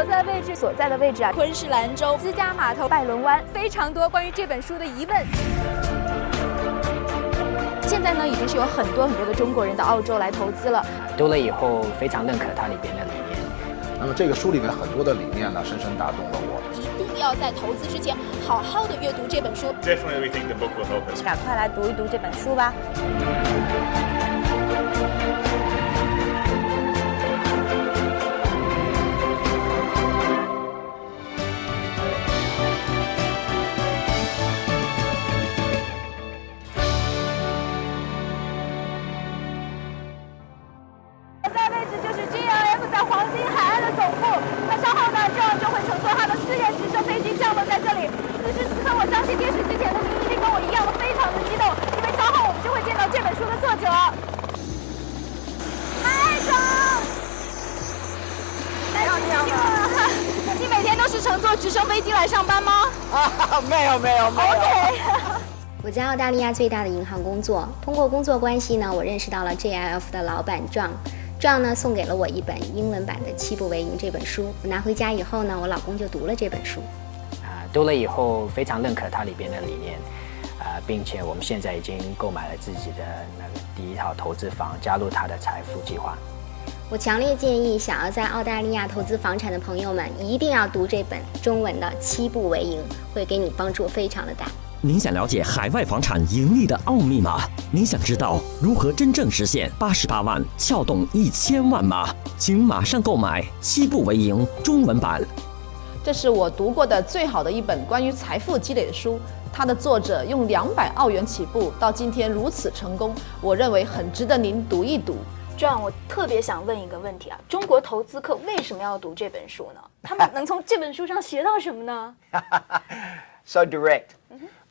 所在的位置啊，昆士兰州私家码头拜伦湾，非常多关于这本书的疑问。现在呢，已经是有很多的中国人到澳洲来投资了。读了以后非常认可它里边的理念。那么这个书里面很多的理念呢，深深打动了我。一定要在投资之前好好的阅读这本书。Definitely, we think the book will help us. 赶快来读一读这本书吧。直升飞机来上班吗？没有。OK。我在澳大利亚最大的银行工作，通过工作关系呢，我认识到了 JIF 的老板John 呢送给了我一本英文版的《七步为营》这本书。我拿回家以后呢，我老公就读了这本书。读了以后非常认可它里边的理念，并且我们现在已经购买了自己的那个第一套投资房，加入他的财富计划。我强烈建议想要在澳大利亚投资房产的朋友们一定要读这本中文的《七步为营》，会给你帮助非常的大。您想了解海外房产盈利的奥秘吗？您想知道如何真正实现88万撬动1000万吗？请马上购买《七步为营》中文版。这是我读过的最好的一本关于财富积累的书，它的作者用200澳元起步，到今天如此成功，我认为很值得您读一读。这样，我特别想问一个问题啊，中国投资客为什么要读这本书呢？他们能从这本书上学到什么呢？So direct,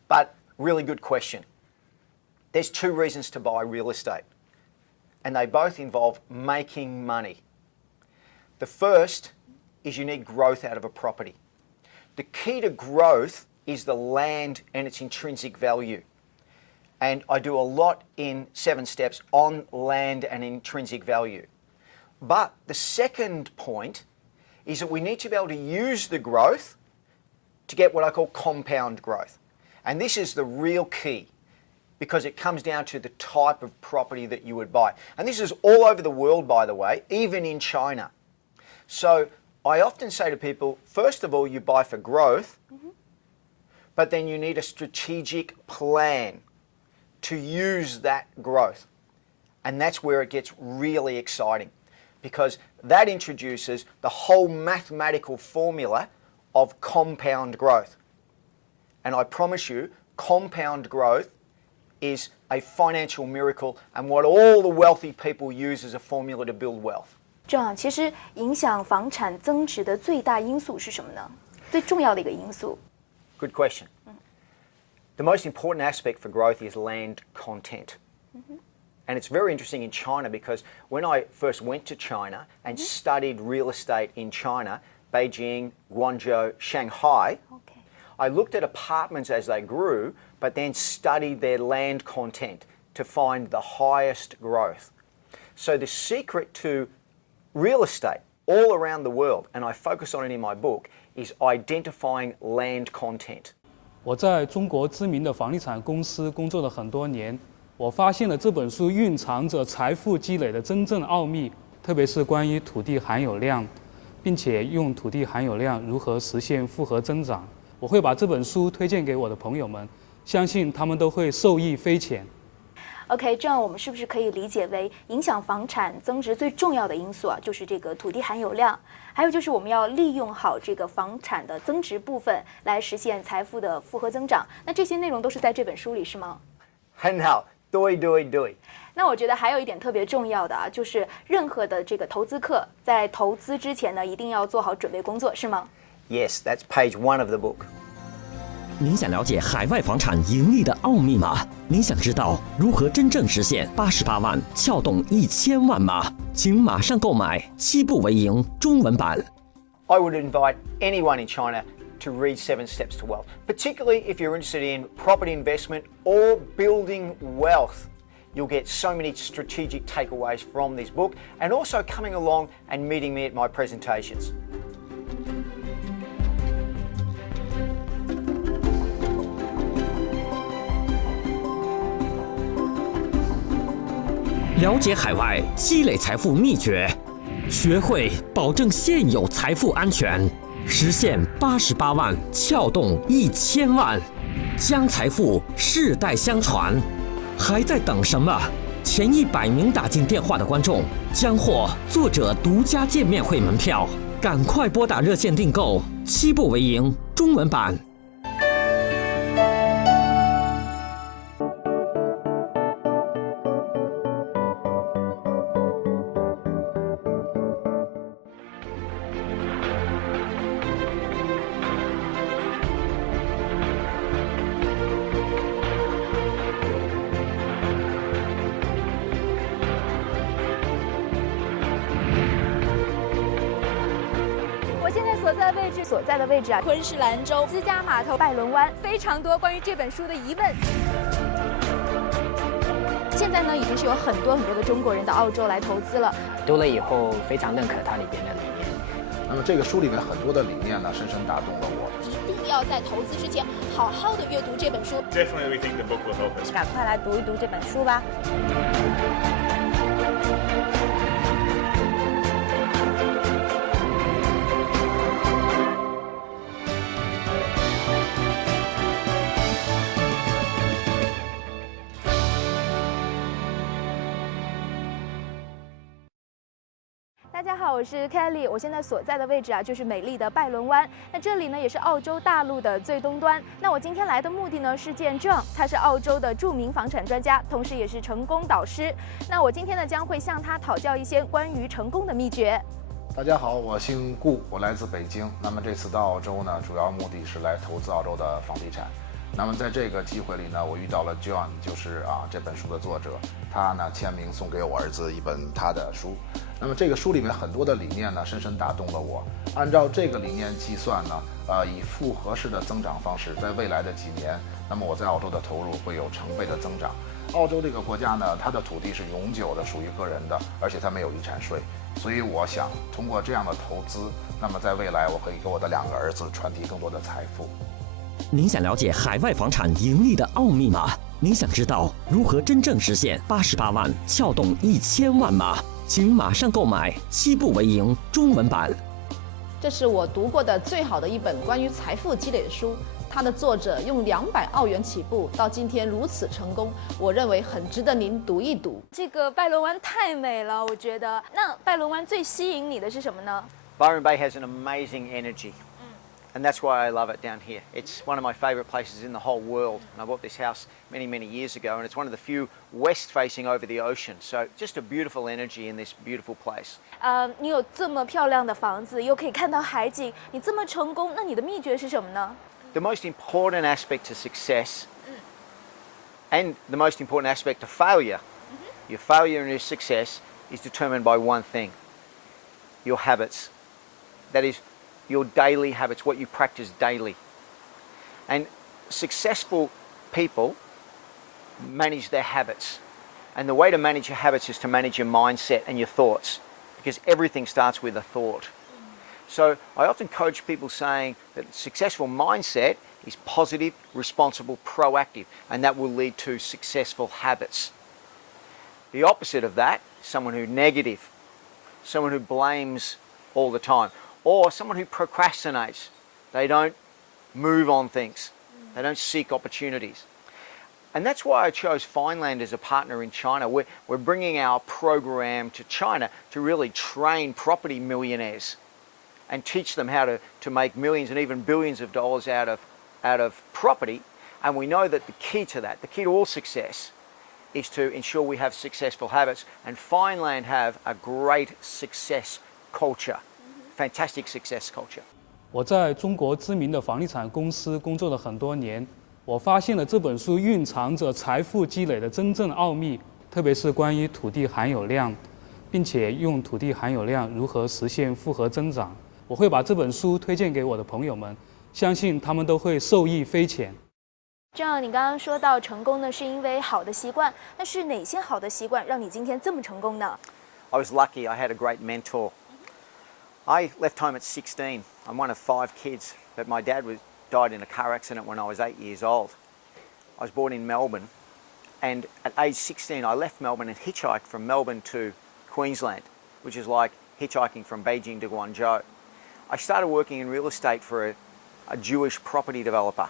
but really good question. There's 2 reasons to buy real estate, and they both involve making money. The first is you need growth out of a property. The key to growth is the land and its intrinsic value. And I do a lot in 7 steps on land and intrinsic value. But the second point is that we need to be able to use the growth to get what I call compound growth. And this is the real key because it comes down to the type of property that you would buy. And this is all over the world, by the way, even in China. So I often say to people, first of all, you buy for growth, but then you need a strategic plan to use that growth. And that's where it gets really exciting because that introduces the whole mathematical formula of compound growth. And I promise you, compound growth is a financial miracle and what all the wealthy people use as a formula to build wealth. 这样，其实影响房产增值的最大因素是什么呢？最重要的一个因素。Good question. The most important aspect for growth is land content. And it's very interesting in China because when I first went to China and studied real estate in China, Beijing, Guangzhou, Shanghai, I looked at apartments as they grew, but then studied their land content to find the highest growth. So the secret to real estate all around the world, and I focus on it in my book, is identifying land content. 我在中国知名的房地产公司工作了很多年，我发现了这本书蕴藏着财富积累的真正奥秘，特别是关于土地含有量，并且用土地含有量如何实现复合增长。我会把这本书推荐给我的朋友们，相信他们都会受益匪浅。OK， 这样我们是不是可以理解为影响房产增值最重要的因素啊，就是这个土地含有量，还有就是我们要利用好这个房产的增值部分来实现财富的复合增长。那这些内容都是在这本书里，是吗？很好，对。那我觉得还有一点特别重要的啊，就是任何的这个投资客在投资之前呢，一定要做好准备工作，是吗？ Yes, that's page 1 of the book. 您想了解海外房产盈利的奥秘吗？您想知道如何真正实现88万撬动1000万吗？请马上购买《七步为营》中文版。I would invite anyone in China to read 7 Steps to Wealth, particularly if you're interested in property investment or building wealth. You'll get so many strategic takeaways from this book and also coming along and meeting me at my presentations. 了解海外积累财富秘诀，学会保证现有财富安全，实现88万撬动1000万，将财富世代相传。还在等什么？前100名打进电话的观众将获作者独家见面会门票，赶快拨打热线订购，7步为营中文版。我现在所在的位置啊，昆士兰州私家码头拜伦湾，非常多关于这本书的疑问。现在呢，已经是有很多的中国人到澳洲来投资了。读了以后非常认可它里边的理念。那么这个书里面很多的理念呢，深深打动了我。一定要在投资之前好好的阅读这本书。Definitely, we think the book will help us. 赶快来读一读这本书吧。大家好，我是 Kelly， 我现在所在的位置啊，就是美丽的拜伦湾。那这里呢，也是澳洲大陆的最东端。那我今天来的目的呢，是见John，他是澳洲的著名房产专家，同时也是成功导师。那我今天呢，将会向他讨教一些关于成功的秘诀。大家好，我姓顾，我来自北京。那么这次到澳洲呢，主要目的是来投资澳洲的房地产。那么在这个机会里呢，我遇到了 John， 就是这本书的作者，他呢签名送给我儿子一本他的书。那么这个书里面很多的理念呢，深深打动了我。按照这个理念计算呢，以复合式的增长方式，在未来的几年，那么我在澳洲的投入会有成倍的增长。澳洲这个国家呢，它的土地是永久的，属于个人的，而且它没有遗产税。所以我想通过这样的投资，那么在未来我可以给我的2个儿子传递更多的财富。您想了解海外房产盈利的奥秘吗？您想知道如何真正实现88万撬动1000万吗？请马上购买7步为营中文版。这是我读过的最好的一本关于财富积累的书。它的作者用200澳元起步，到今天如此成功，我认为很值得您读一读。这个拜伦湾太美了，我觉得。那拜伦湾最吸引你的是什么呢？ Byron Bay has an amazing energy. And that's why I love it down here. It's one of my favourite places in the whole world. And I bought this house many, many years ago, and it's one of the few west-facing over the ocean. So just a beautiful energy in this beautiful place. 你有这么漂亮的房子，又可以看到海景，你这么成功，那你的秘诀是什么呢？ The most important aspect to success and the most important aspect of failure, your failure and your success is determined by one thing, your habits. That is, your daily habits, what you practice daily. And successful people manage their habits. And the way to manage your habits is to manage your mindset and your thoughts, because everything starts with a thought. So I often coach people saying that successful mindset is positive, responsible, proactive, and that will lead to successful habits. The opposite of that is someone who's negative, someone who blames all the time, or someone who procrastinates. They don't move on things. They don't seek opportunities. And that's why I chose Fineland as a partner in China. We're bringing our program to China to really train property millionaires and teach them how to make millions and even billions of dollars out of property. And we know that the key to that, the key to all success, is to ensure we have successful habits. And Fineland have a great success culture, fantastic success culture. 我在中国知名的房地产公司工作了很多年，我发现了这本书蕴藏着财富积累的真正奥秘，特别是关于土地含有量，并且用土地含有量如何实现复合增长。我会把这本书推荐给我的朋友们，相信他们都会受益匪浅。这样，你刚刚说到成功呢，是因为好的习惯，那是哪些好的习惯让你今天这么成功呢？ I was lucky. I had a great mentor. I left home at 16. I'm one of 5 kids, but my dad died in a car accident when I was 8 years old. I was born in Melbourne, And at age 16, I left Melbourne and hitchhiked from Melbourne to Queensland, which is like hitchhiking from Beijing to Guangzhou. I started working in real estate for a Jewish property developer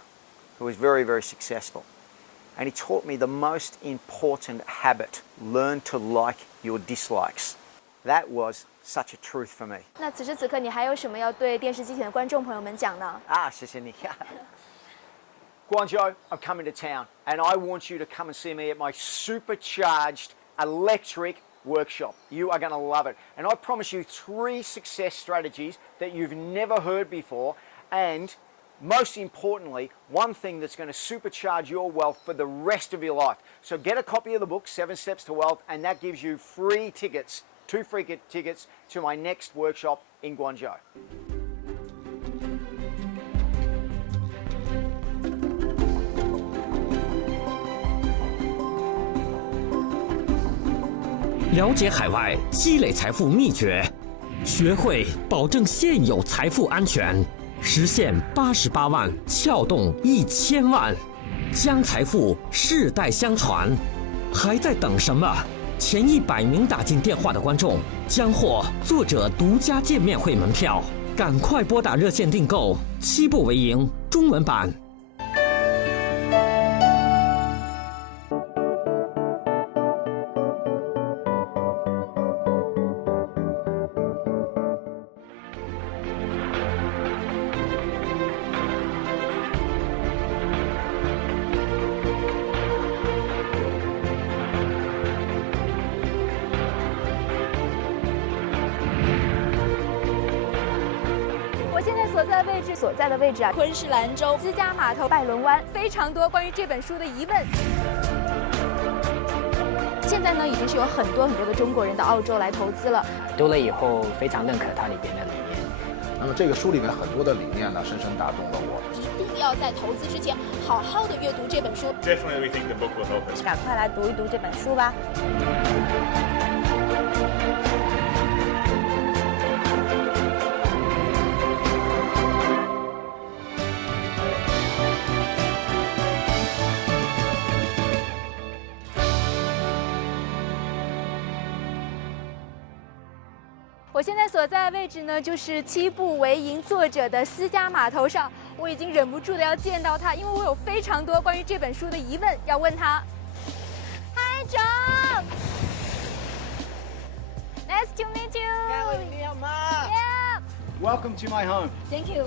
who was very, very successful. And he taught me the most important habit: learn to like your dislikes. That was such a truth for me. 那此时此刻，你还有什么要对电视机前的观众朋友们讲呢？谢谢你。Guangzhou, I'm coming to town, and I want you to come and see me at my supercharged electric workshop. You are going to love it. And I promise you 3 success strategies that you've never heard before, and most importantly, one thing that's going to supercharge your wealth for the rest of your life. So get a copy of the book, 7 Steps to Wealth, and that gives you free tickets, 2 free tickets to my next workshop in Guangzhou. 了解海外积累财富秘诀，学会保证现有财富安全，实现88万撬动1000万，将财富世代相传。还在等什么？前100名打进电话的观众将获作者独家见面会门票，赶快拨打热线订购，7步为营中文版。所在的位置啊，昆士兰州私家码头拜伦湾，非常多关于这本书的疑问。现在呢，已经是有很多的中国人到澳洲来投资了。读了以后非常认可它里边的理念。那么这个书里面很多的理念呢，深深打动了我。一定要在投资之前好好的阅读这本书。Definitely, we think the book will help us. 赶快来读一读这本书吧。我现在所在的位置呢，就是7步为营作者的私家码头上，我已经忍不住的要见到他，因为我有非常多关于这本书的疑问要问他。Hi John, nice to meet you. Yeah. Welcome to my home. Thank you.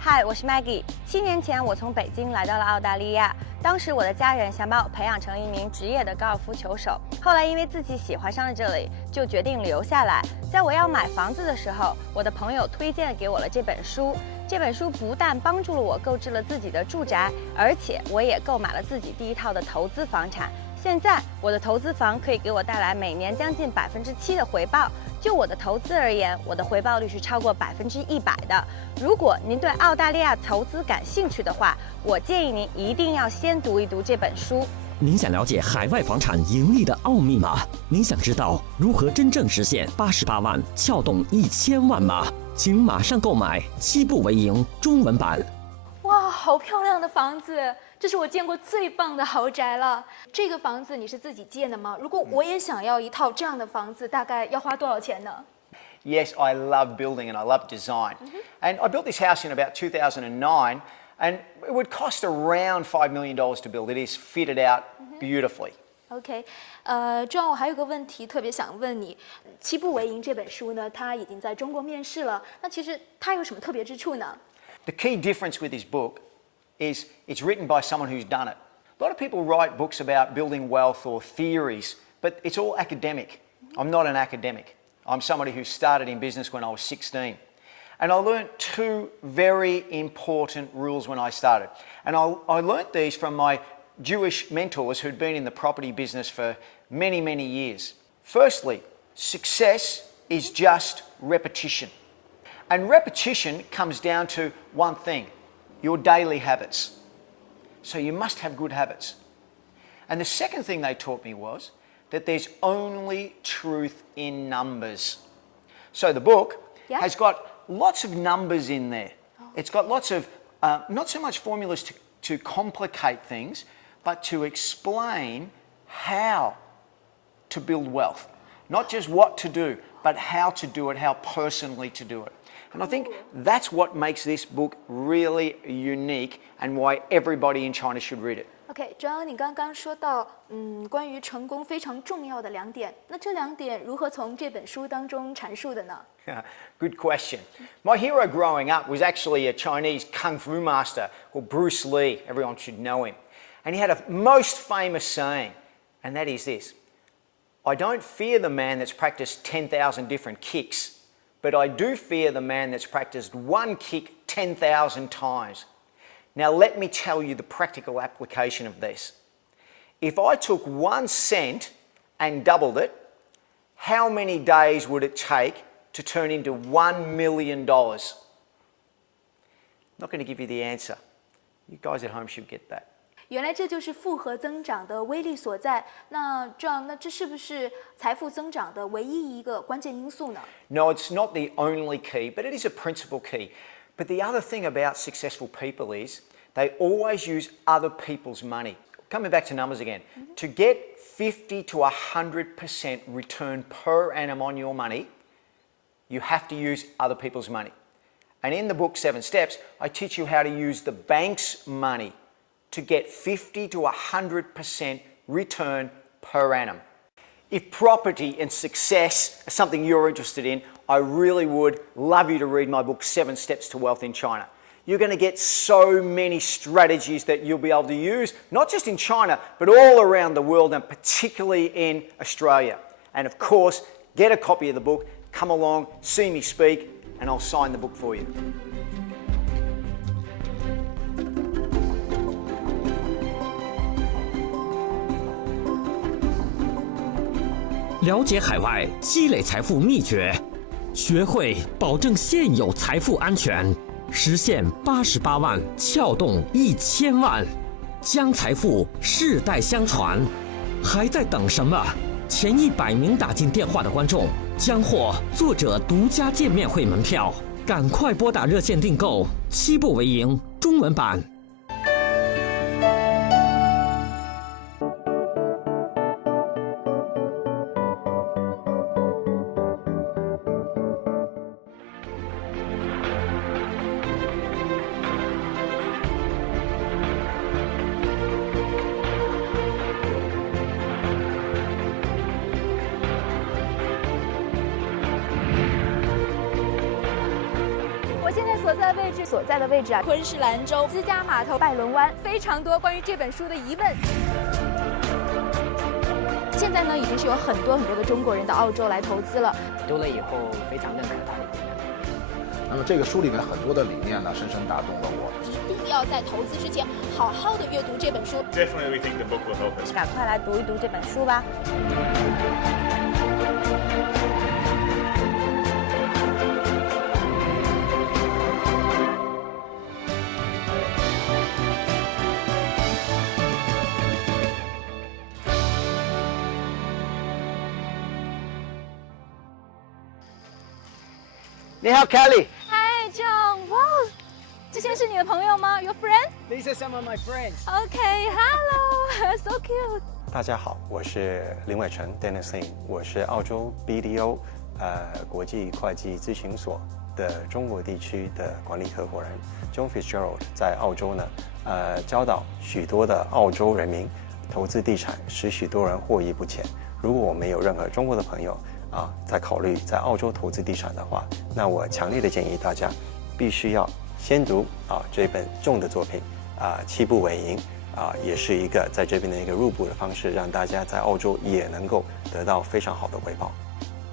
嗨，我是 Maggie。7年前，我从北京来到了澳大利亚。当时我的家人想把我培养成一名职业的高尔夫球手，后来因为自己喜欢上了这里，就决定留下来。在我要买房子的时候，我的朋友推荐给我了这本书。这本书不但帮助了我购置了自己的住宅，而且我也购买了自己第一套的投资房产。现在我的投资房可以给我带来每年将近7%的回报。就我的投资而言，我的回报率是超过100%的。如果您对澳大利亚投资感兴趣的话，我建议您一定要先读一读这本书。您想了解海外房产盈利的奥秘吗？您想知道如何真正实现88万撬动1000万吗？请马上购买《7步为营》中文版。哇，好漂亮的房子！这是我见过最棒的豪宅了。这个房子你是自己建的吗？如果我也想要一套这样的房子，大概要花多少钱呢？ Yes, I love building and I love design. And I built this house in about 2009, and it would cost around $5 million to build. It is fitted out beautifully. OK， John，我还有个问题特别想问你，《7步为营》这本书呢，它已经在中国面世了。那其实它有什么特别之处呢？ The key difference with this book is it's written by someone who's done it. A lot of people write books about building wealth or theories, but it's all academic. I'm not an academic. I'm somebody who started in business when I was 16. And I learned 2 very important rules when I started. And I learnt these from my Jewish mentors who'd been in the property business for many, many years. Firstly, success is just repetition. And repetition comes down to one thing, your daily habits. So you must have good habits. And the second thing they taught me was that there's only truth in numbers. So the book has got lots of numbers in there. It's got lots of, not so much formulas to complicate things, but to explain how to build wealth. Not just what to do, but how to do it, how personally to do it. And I think that's what makes this book really unique and why everybody in China should read it. OK， 张扬，你刚刚说到，关于成功非常重要的2点，那这2点如何从这本书当中阐述的呢？ Good question. My hero growing up was actually a Chinese kung fu master called Bruce Lee. Everyone should know him. And he had a most famous saying, and that is this: I don't fear the man that's practiced 10,000 different kicks, but I do fear the man that's practiced one kick 10,000 times. Now let me tell you the practical application of this. If I took 1 cent and doubled it, how many days would it take to turn into $1 million? I'm not going to give you the answer. You guys at home should get that. 原来这就是复合增长的威力所在。那这是不是财富增长的唯一一个关键因素呢？ No, it's not the only key, but it is a principal key. But the other thing about successful people is they always use other people's money. Coming back to numbers again, to get 50 to 100% return per annum on your money, you have to use other people's money. And in the book 7 Steps, I teach you how to use the bank's money to get 50 to 100% return per annum. If property and success are something you're interested in, I really would love you to read my book 7 Steps to Wealth in China. You're going to get so many strategies that you'll be able to use, not just in China, but all around the world and particularly in Australia. And of course, get a copy of the book, come along, see me speak, and I'll sign the book for you. 了解海外积累财富秘诀，学会保证现有财富安全，实现88万撬动1000万，将财富世代相传。还在等什么？前100名打进电话的观众将获作者独家见面会门票，赶快拨打热线订购，7步为营中文版。所在的位置啊，昆士兰州私家码头拜伦湾，非常多关于这本书的疑问。现在呢，已经是有很多的中国人到澳洲来投资了。读了以后非常认可它里面的理念。那么这个书里面很多的理念呢，深深打动了我。一定要在投资之前好好的阅读这本书。Definitely, we think the book will help us. 赶快来读一读这本书吧。你好 Kelly. Hi John. Wow. 这些是你的朋友吗 ？Your friend? These are some of my friends. Okay. Hello. So cute. 大家好，我是林伟成 Dennis Lin， 我是澳洲 BDO 国际会计咨询所的中国地区的管理合伙人。John Fitzgerald 在澳洲呢，教导许多的澳洲人民投资地产，使许多人获益不浅。如果我们有任何中国的朋友在考虑在澳洲投资地产的话，那我强烈的建议大家必须要先读这本重的作品7步为营也是一个在这边的一个入步的方式，让大家在澳洲也能够得到非常好的回报。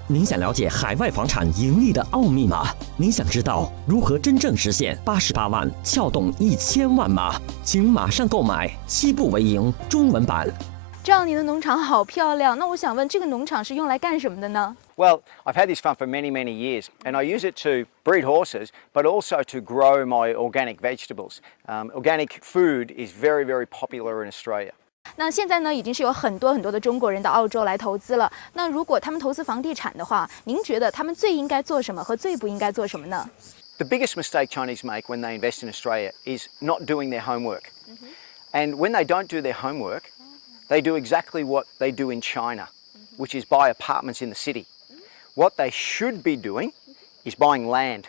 您想了解海外房产盈利的奥秘吗？您想知道如何真正实现88万撬动1000万吗？请马上购买7步为营中文版。这样你的农场好漂亮，那我想问，这个农场是用来干什么的呢？ Well, I've had this farm for many, many years, and I use it to breed horses, but also to grow my organic vegetables. Organic food is very, very popular in Australia. 那现在呢，已经是有很多的中国人到澳洲来投资了。那如果他们投资房地产的话，您觉得他们最应该做什么和最不应该做什么呢？ The biggest mistake Chinese make when they invest in Australia is not doing their homework. And when they don't do their homework, they do exactly what they do in China, which is buy apartments in the city. What they should be doing is buying land.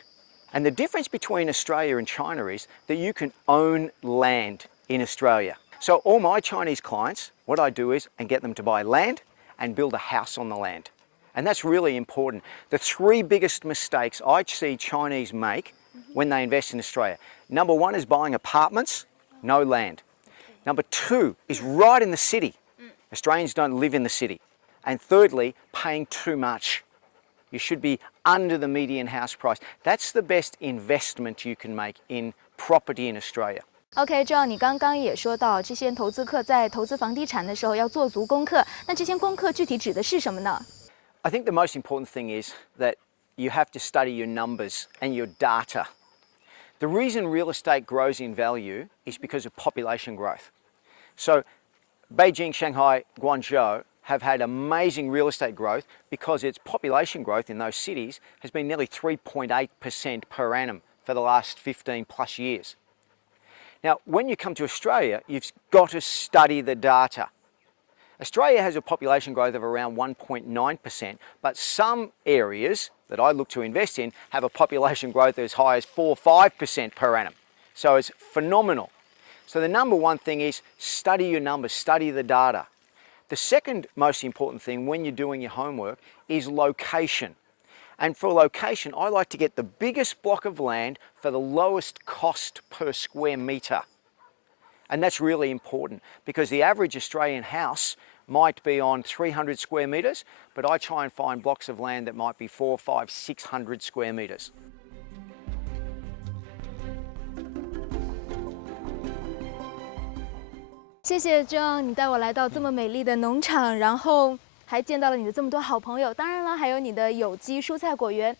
And the difference between Australia and China is that you can own land in Australia. So all my Chinese clients, what I do is and get them to buy land and build a house on the land. And that's really important. The three biggest mistakes I see Chinese make when they invest in Australia. Number one is buying apartments, no land. Number two is right in the city. Australians don't live in the city. And thirdly, paying too much. You should be under the median house price. That's the best investment you can make in property in Australia. OK， 这样你刚刚也说到，这些投资客在投资房地产的时候要做足功课。那这些功课具体指的是什么呢？ I think the most important thing is that you have to study your numbers and your data. The reason real estate grows in value is because of population growth. So Beijing, Shanghai, Guangzhou have had amazing real estate growth because its population growth in those cities has been nearly 3.8% per annum for the last 15 plus years. Now, when you come to Australia, you've got to study the data. Australia has a population growth of around 1.9%, but some areas that I look to invest in have a population growth as high as 4 or 5% per annum. So it's phenomenal. So the number one thing is study your numbers, study the data. The second most important thing when you're doing your homework is location. And for location, I like to get the biggest block of land for the lowest cost per square metre. And that's really important because the average Australian house might be on 300 square metres, but I try and find blocks of land that might be 400, 500, 600 square metres. 谢谢John，你带我来到这么美丽的农场，然后还见到了你的这么多好朋友，当然了，还有你的有机蔬菜果园。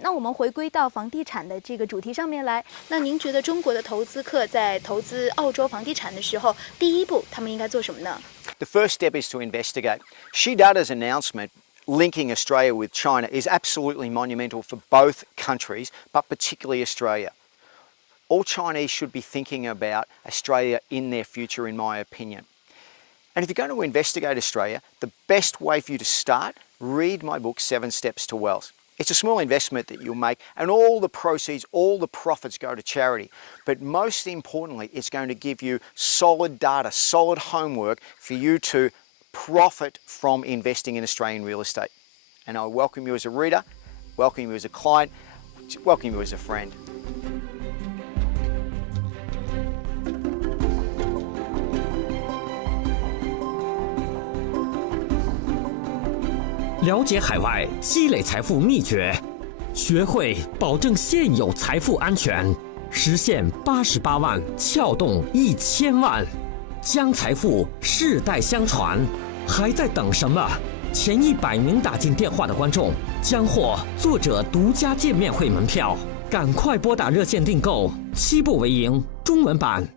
那我们回归到房地产的这个主题上面来。那您觉得中国的投资客在投资澳洲房地产的时候，第一步他们应该做什么呢？ The first step is to investigate. Shidada's announcement linking Australia with China is absolutely monumental for both countries, but particularly Australia. All Chinese should be thinking about Australia in their future, in my opinion. And if you're going to investigate Australia, the best way for you to start, read my book, 7 Steps to Wealth. It's a small investment that you'll make and all the proceeds, all the profits go to charity. But most importantly, it's going to give you solid data, solid homework for you to profit from investing in Australian real estate. And I welcome you as a reader, welcome you as a client, welcome you as a friend. 了解海外积累财富秘诀，学会保证现有财富安全，实现88万撬动1000万，将财富世代相传。还在等什么？前100名打进电话的观众将获作者独家见面会门票，赶快拨打热线订购，7步为营中文版。